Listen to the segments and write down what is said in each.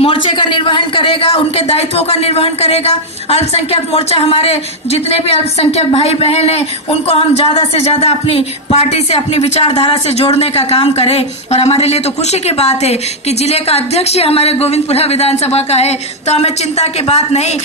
मोर्चे का निर्वहन करेगा, उनके दायित्वों का निर्वहन करेगा। अल्पसंख्यक मोर्चा, हमारे जितने भी अल्पसंख्यक भाई बहन हैं, उनको हम ज्यादा से ज्यादा अपनी पार्टी से, अपनी विचारधारा से जोड़ने का काम करें। और हमारे लिए तो खुशी की बात है कि जिले का अध्यक्ष ही हमारे गोविंदपुरा विधानसभा का है, तो हमें चिंता की बात नहीं।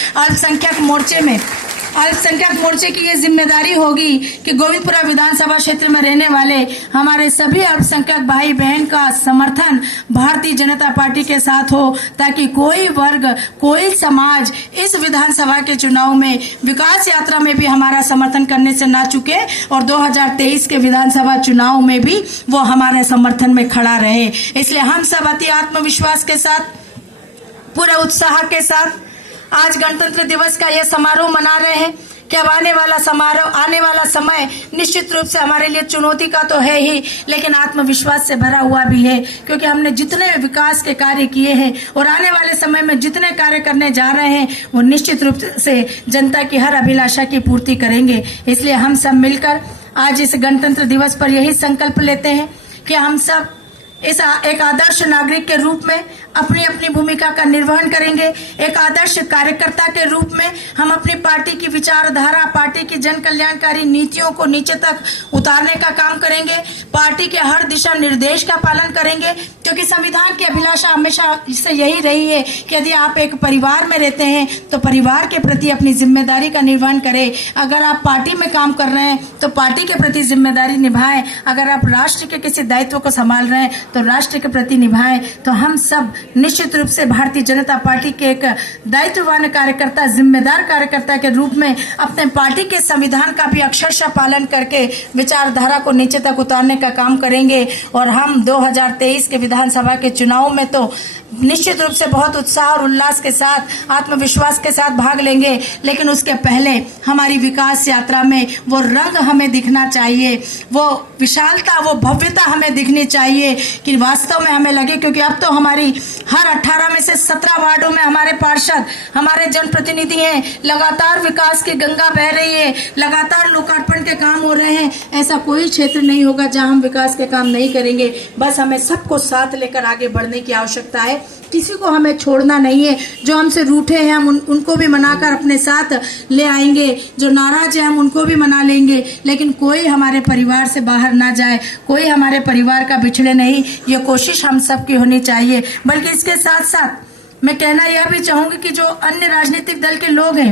अल्पसंख्यक मोर्चे की ये जिम्मेदारी होगी कि गोविंदपुरा विधानसभा क्षेत्र में रहने वाले हमारे सभी अल्पसंख्यक भाई बहन का समर्थन भारतीय जनता पार्टी के साथ हो, ताकि कोई वर्ग, कोई समाज इस विधानसभा के चुनाव में, विकास यात्रा में भी हमारा समर्थन करने से ना चुके और 2023 के विधानसभा चुनाव में भी वो हमारे समर्थन में खड़ा रहे। इसलिए हम सब अति आत्मविश्वास के साथ, पूरे उत्साह के साथ आज गणतंत्र दिवस का यह समारोह मना रहे हैं कि अब आने वाला समय निश्चित रूप से हमारे लिए चुनौती का तो है ही, लेकिन आत्मविश्वास से भरा हुआ भी है, क्योंकि हमने जितने विकास के कार्य किए हैं और आने वाले समय में जितने कार्य करने जा रहे हैं, वो निश्चित रूप से जनता की हर अभिलाषा की पूर्ति करेंगे। इसलिए हम सब मिलकर आज इस गणतंत्र दिवस पर यही संकल्प लेते हैं कि हम सब एक आदर्श नागरिक के रूप में अपनी अपनी भूमिका का निर्वहन करेंगे। एक आदर्श कार्यकर्ता के रूप में हम अपनी पार्टी की विचारधारा, पार्टी की जन कल्याणकारी नीतियों को नीचे तक उतारने का काम करेंगे। पार्टी के हर दिशा निर्देश का पालन करेंगे, क्योंकि संविधान की अभिलाषा हमेशा से यही रही है कि यदि आप एक परिवार में रहते हैं तो परिवार के प्रति अपनी जिम्मेदारी का निर्वहन करें। अगर आप पार्टी में काम कर रहे हैं तो पार्टी के प्रति जिम्मेदारी निभाएं। अगर आप राष्ट्र के किसी दायित्व को संभाल रहे हैं तो राष्ट्र के प्रति निभाएं। तो हम सब निश्चित रूप से भारतीय जनता पार्टी के एक दायित्ववान कार्यकर्ता, जिम्मेदार कार्यकर्ता के रूप में अपने पार्टी के संविधान का भी अक्षरशः पालन करके विचारधारा को नीचे तक उतारने का काम करेंगे। और हम 2023 के विधानसभा के चुनाव में तो निश्चित रूप से बहुत उत्साह और उल्लास के साथ, आत्मविश्वास के साथ भाग लेंगे, लेकिन उसके पहले हमारी विकास यात्रा में वो रंग हमें दिखना चाहिए, वो विशालता, वो भव्यता हमें दिखनी चाहिए कि वास्तव में हमें लगे। क्योंकि अब तो हमारी हर 18 में से 17 वार्डों में हमारे पार्षद, हमारे जनप्रतिनिधि हैं, लगातार विकास की गंगा बह रही है, लगातार लोकार्पण के काम हो रहे हैं। ऐसा कोई क्षेत्र नहीं होगा जहां हम विकास के काम नहीं करेंगे। बस हमें सबको साथ लेकर आगे बढ़ने की आवश्यकता है, किसी को हमें छोड़ना नहीं है। जो हमसे रूठे हैं हम उनको भी मनाकर अपने साथ ले आएंगे, जो नाराज है हम उनको भी मना लेंगे, लेकिन कोई हमारे परिवार से बाहर ना जाए, कोई हमारे परिवार का बिछड़े नहीं। ये कोशिश हम सब की होनी चाहिए। बल्कि इसके साथ साथ मैं कहना यह भी चाहूंगी कि जो अन्य राजनीतिक दल के लोग हैं,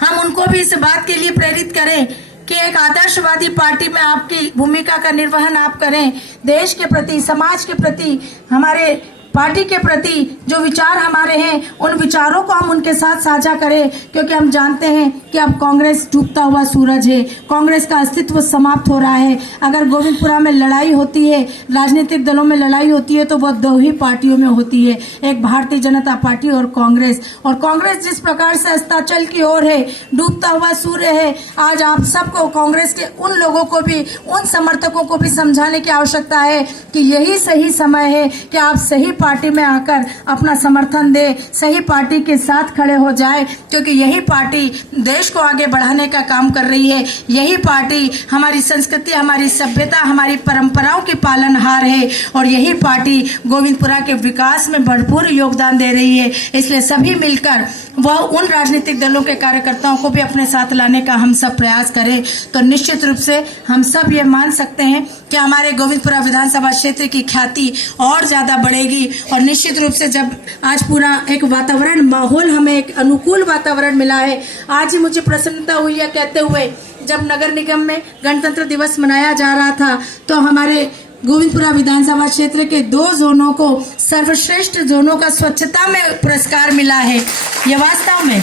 हम उनको भी इस बात के लिए प्रेरित करें कि एक आदर्शवादी पार्टी में आपकी भूमिका का निर्वहन आप करें। देश के प्रति, समाज के प्रति, हमारे पार्टी के प्रति जो विचार हमारे हैं, उन विचारों को हम उनके साथ साझा करें, क्योंकि हम जानते हैं कि अब कांग्रेस डूबता हुआ सूरज है, कांग्रेस का अस्तित्व समाप्त हो रहा है। अगर गोविंदपुरा में लड़ाई होती है, राजनीतिक दलों में लड़ाई होती है, तो वह दो ही पार्टियों में होती है, एक भारतीय जनता पार्टी और कांग्रेस। और कांग्रेस जिस प्रकार से अस्ताचल की ओर है, डूबता हुआ सूर्य है, आज आप सबको, कांग्रेस के उन लोगों को भी, उन समर्थकों को भी समझाने की आवश्यकता है कि यही सही समय है कि आप सही पार्टी में आकर अपना समर्थन दे, सही पार्टी के साथ खड़े हो जाए, क्योंकि यही पार्टी देश को आगे बढ़ाने का काम कर रही है। यही पार्टी हमारी संस्कृति, हमारी सभ्यता, हमारी परंपराओं की पालनहार है, और यही पार्टी गोविंदपुरा के विकास में भरपूर योगदान दे रही है। इसलिए सभी मिलकर वह उन राजनीतिक दलों के कार्यकर्ताओं को भी अपने साथ लाने का हम सब प्रयास करें, तो निश्चित रूप से हम सब ये मान सकते हैं कि हमारे गोविंदपुरा विधानसभा क्षेत्र की ख्याति और ज्यादा बढ़ेगी। और निश्चित रूप से जब आज पूरा एक वातावरण, माहौल, हमें एक अनुकूल वातावरण मिला है, आज ही मुझे प्रसन्नता हुई है कहते हुए, जब नगर निगम में गणतंत्र दिवस मनाया जा रहा था तो हमारे गोविंदपुरा विधानसभा क्षेत्र के 2 जोनों को सर्वश्रेष्ठ जोनों का स्वच्छता में पुरस्कार मिला है। ये वास्तव में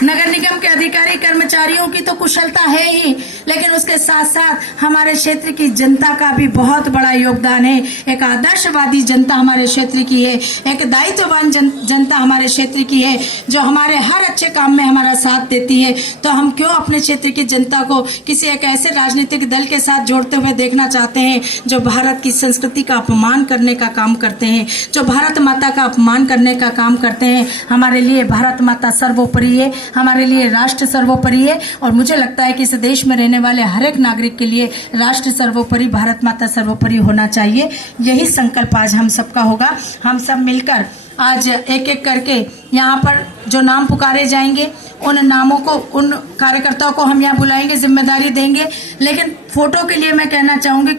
नगर निगम के अधिकारी कर्मचारियों की तो कुशलता है ही, लेकिन उसके साथ साथ हमारे क्षेत्र की जनता का भी बहुत बड़ा योगदान है। एक आदर्शवादी जनता हमारे क्षेत्र की है, एक दायित्ववान जनता हमारे क्षेत्र की है, जो हमारे हर अच्छे काम में हमारा साथ देती है। तो हम क्यों अपने क्षेत्र की जनता को किसी एक ऐसे राजनीतिक दल के साथ जोड़ते हुए देखना चाहते हैं जो भारत की संस्कृति का अपमान करने का काम करते हैं, जो भारत माता का अपमान करने का काम करते हैं। हमारे लिए भारत माता सर्वोपरि है, हमारे लिए राष्ट्र सर्वोपरि है, और मुझे लगता है कि इस देश में रहने रहने वाले हर एक नागरिक के लिए राष्ट्र सर्वोपरि, भारत माता सर्वोपरि होना चाहिए। यही संकल्प आज हम सबका होगा। हम सब मिलकर आज एक एक करके यहाँ पर जो नाम पुकारे जाएंगे उन नामों को, उन कार्यकर्ताओं को हम यहाँ बुलाएंगे, जिम्मेदारी देंगे। लेकिन फोटो के लिए मैं कहना चाहूंगी